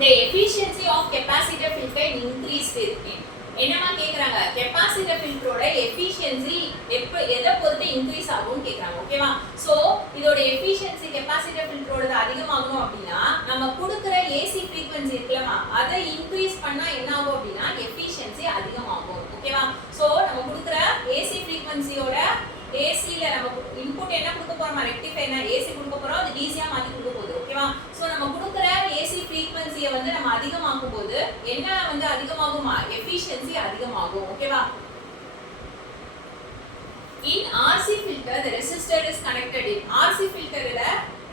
the efficiency of capacitor filter increased இருக்கு. என்னமா கேக்குறாங்க, கெபாசிட்டர் ஃபில்டரோட எஃபிஷியன்சி எதை பொறுத்து இன்க்ரீஸ் ஆகும்னு கேக்குறாங்க. ஓகேவா? சோ இதோட எஃபிஷியன்சி கெபாசிட்டர் ஃபில்டரோட அதிகமாகணும் அப்படின்னா நம்ம கொடுக்குற ஏசி ஃப்ரீக்வன்சி இருக்குல்லமா அதை இன்க்ரீஸ் பண்ணா என்ன ஆகும் அப்படின்னா எஃபிஷியன்சி அதிகமாகும். ஓகேவா? சோ நம்ம கொடுக்குற ஏசி ஃப்ரீக்வன்சியோட ஏசில நம்ம இன்புட் என்ன கொடுக்க போறோம், ரெக்டிஃபைனா ஏசி கொடுக்க போறோம், அது டிசியா மாத்தி கொடுக்க போகுது. ஓகேவா? சோ நம்ம கொடுக்குற ஏசி ஃப்ரீக்வன்சியை வந்து நம்ம அதிகமாக்கும் போது என்ன வந்து அதிகமாகுமா, எஃபிஷியன்சி அதிகமாகும். ஓகேவா? In RC filter the resistor is connected in RC filterல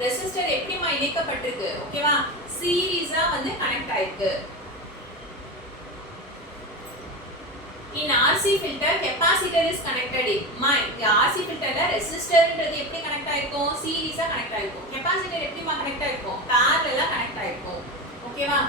resistor எப்படிமா இணைக்கப்பட்டிருக்கு. ஓகேவா? சீரிஸா வந்து கனெக்ட் ஆயிருக்கு. In RC filter capacitor is connected in இந்த RC filterல ரெசிஸ்டர்ன்றது எப்படி கனெக்ட் ஆயிருக்கும், சீரிஸா கனெக்ட் ஆயிருக்கும். கெபாசிட்டர் எப்படிமா கனெக்ட் ஆயிருக்கும், parallel-ஆ கனெக்ட் ஆயிருக்கும். ஓகேவா?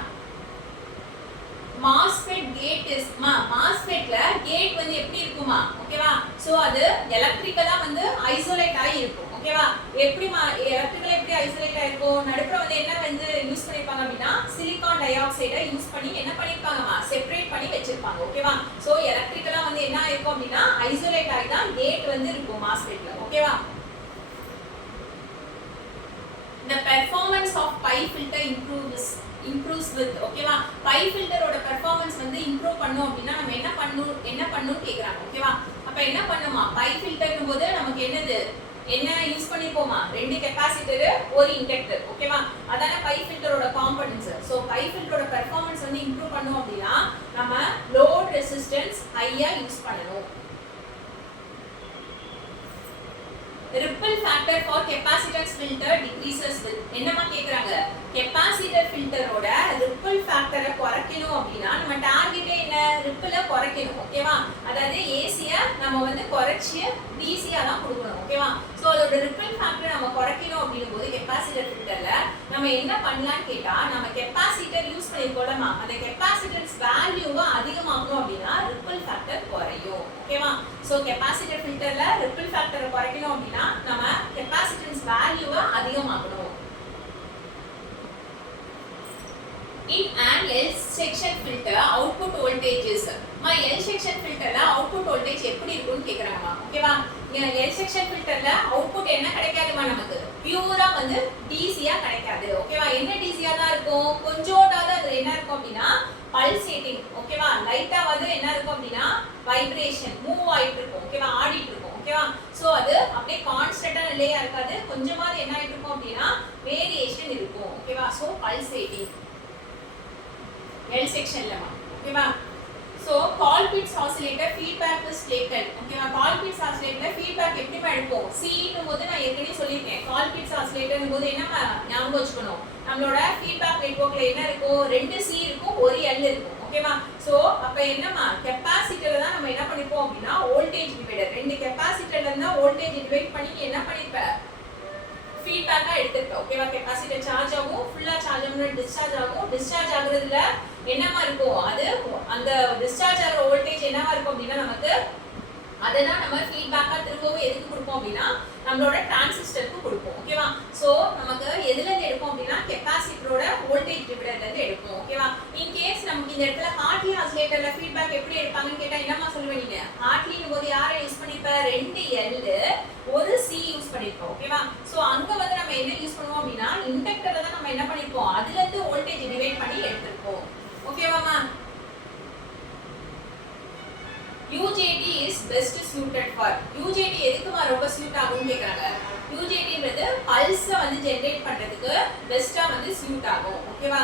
MOSFET கேட் இஸ் MOSFETல கேட் வந்து எப்படி இருக்குமா, ஓகேவா? சோ அது எலக்ட்ரிக்கலா வந்து ஐசோலேட் ஆகி இருக்கும். ஓகேவா? எப்படிமா எலக்ட்ரிக்கலா எப்படி ஐசோலேட் ஆயிருக்கும், நடுப்புற வந்து என்ன வந்து யூஸ் பண்ணிருப்பாங்க அப்படின்னா சிலிகான் டை ஆக்சைடை யூஸ் பண்ணி என்ன பண்ணிருப்பாங்கமா செப்பரேட் பண்ணி வச்சிருப்பாங்க. ஓகேவா? சோ எலக்ட்ரிக்கலா வந்து என்ன ஆயிருக்கும் அப்படின்னா ஐசோலேட் ஆகி தான் கேட் வந்து இருக்கும் MOSFETல. ஓகேவா? The performance of pi filter improves with ஓகேவா? பை ஃபில்டரோட பெர்ஃபார்மன்ஸ் வந்து இம்ப்ரூவ் பண்ணனும் அப்படினா நம்ம என்ன பண்ணனும் கேக்குறாங்க. ஓகேவா? அப்ப என்ன பண்ணுமா, பை ஃபில்டர்னும் போது நமக்கு என்ன யூஸ் பண்ணிப்போமா, ரெண்டு கெபாசிட்டர் ஒரு இண்டக்டர். ஓகேவா? அதான பை ஃபில்டரோட காம்போனன்ட்ஸ். சோ பை ஃபில்டரோட பெர்ஃபார்மன்ஸ் வந்து இம்ப்ரூவ் பண்ணனும் அப்படினா நம்ம லோட் ரெசிஸ்டன்ஸ் ஹையா யூஸ் பண்ணனும். Ripple factor for capacitance filter decreases with என்னமா கேக்குறாங்க, கெபாசிட்டர் ஃபில்டரோட ரிப்பிள் ஃபேக்டரை குறைக்கணும் அப்படினா நம்ம டார்கெட்டே என்ன, ரிப்பிளை குறைக்கணும். ஓகேவா? அதாவது ஏசியை நம்ம வந்து குறைச்சி டிசியா தான் கொடுக்கணும். ஓகேவா? சோ அதோட ரிப்பிள் ஃபேக்டரை நம்ம குறைக்கணும் அப்படிங்கும்போது கெபாசிட்டர் ஃபில்டர்ல நம்ம என்ன பண்ணலாம்னு கேட்டா நம்ம கெபாசிட்டர் யூஸ் பண்ணிருக்கோம்மா அந்த கெபாசிட்டன்ஸ் வேல்யூவை அதிகமாக்கணும் அப்படின்னா ரிப்பிள் ஃபேக்டர் குறையும். ஓகேவா? சோ கெபாசிட்டர் ஃபில்டர்ல ரிப்பிள் ஃபேக்டரை குறைக்கணும் அப்படின்னா நம்ம கெபாசிட்டன்ஸ் வேல்யூவை அதிகமாக்கணும். In an L section filter output voltage is L section filterல output voltage எப்படி இருக்கும்னு கேக்குறாங்கமா. ஓகேவா? L section filterல output என்ன கிடைக்காதுமா, நமக்கு பியூரா வந்து டிசியா கிடைக்காது. ஓகேவா? என்ன டிசியா தான் இருக்கும், கொஞ்சோண்டாவது அது என்ன இருக்கும் அப்படினா பல்சேட்டிங். ஓகேவா? லைட்டா வந்து என்ன இருக்கும் அப்படினா வைப்ரேஷன் மூவ் ஆயிட்டு இருக்கும். ஓகேவா? ஆடிட்டு இருக்கும். ஓகேவா? சோ அது அப்படியே கான்ஸ்டன்ட்டா நிலையா இருக்காது, கொஞ்சமாவது என்ன ஆயிட்டு இருக்கும் அப்படினா வேரியேஷன் இருக்கும். ஓகேவா? So pulsating L sectionல. ஓகேவா? So Colpitts oscillator feedback is taken. ஓகேவா? கால்பிட்ஸ் ஆசிலேட்டர்ல ஃபீட்பேக் எப்படி எடுப்போம், C னும்போது நான் ஏற்கனவே சொல்லிருக்கேன். கால்பிட்ஸ் ஆசிலேட்டர்னும்போது என்ன ஞாபகம் வச்சுக்கணும், நம்மளோட ஃபீட்பேக் நெட்வொர்க்ல என்ன இருக்கும், ரெண்டு C இருக்கும், ஒரு L இருக்கும். ஓகேவா? சோ அப்ப என்னமா கெபாசிட்டர்ல தான் நம்ம என்ன பண்ணிப்போம் அப்படினா வோல்டேஜ் டிவைடர், ரெண்டு கெபாசிட்டர்ல இருந்தா வோல்டேஜ் டிவைட் பண்ணி என்ன பண்ணிப்ப ஃபீட்பேக்கா எடுத்துப்ப. ஓகேவா? கெபாசிட்டர் சார்ஜ் ஆகும், ஃபுல்லா சார்ஜ் ஆகும்னா டிஸ்சார்ஜ் ஆகும். டிஸ்சார்ஜ் ஆகுறதுல என்னமா இருக்கும், அது அந்த டிஸ்சார்ஜ் ஆகுற வோல்டேஜ் என்னவா இருக்கும் அப்படினா நமக்கு அதனா நம்ம ஃபீட்பேக்கா திரும்பவும் எதுக்கு கொடுப்போம் அப்படினா நம்மளோட டிரான்சிஸ்டருக்கு கொடுப்போம். ஓகேவா? சோ நமக்கு எதுல இருந்து எடுப்போம் அப்படினா கெபாசிட்டரோட வோல்டேஜ் டிவைடர்ல இருந்து எடுப்போம். ஓகேவா? இன் கேஸ் நமக்கு இந்த இடத்துல ஹார்ட்லி ஆசிலேட்டர்ல ஃபீட்பேக் எப்படி எடுப்பாங்கன்னு கேட்டா என்னமா சொல்லுவீங்க, ஹார்ட்லினும் போது யாரை யூஸ் பண்ணிப்ப, ரெண்டு L ஒரு C யூஸ் பண்ணிருப்போம். ஓகேவா? சோ அங்க வந்து நம்ம என்ன யூஸ் பண்ணுவோம் அப்படினா இண்டக்டர்ல தான் நம்ம என்ன பண்ணிருப்போம், அதுல இருந்து வோல்டேஜ் டிவைட் பண்ணி எடுத்துப்போம். ஓகேவாமா? UJT is best suited for UJT எதுக்குமா ரொம்ப சூட் ஆகும்னு கேக்குறாங்க. UJTன்றது பல்ஸ் வந்து ஜெனரேட் பண்றதுக்கு பெஸ்டா வந்து சூட் ஆகும். ஓகேவா?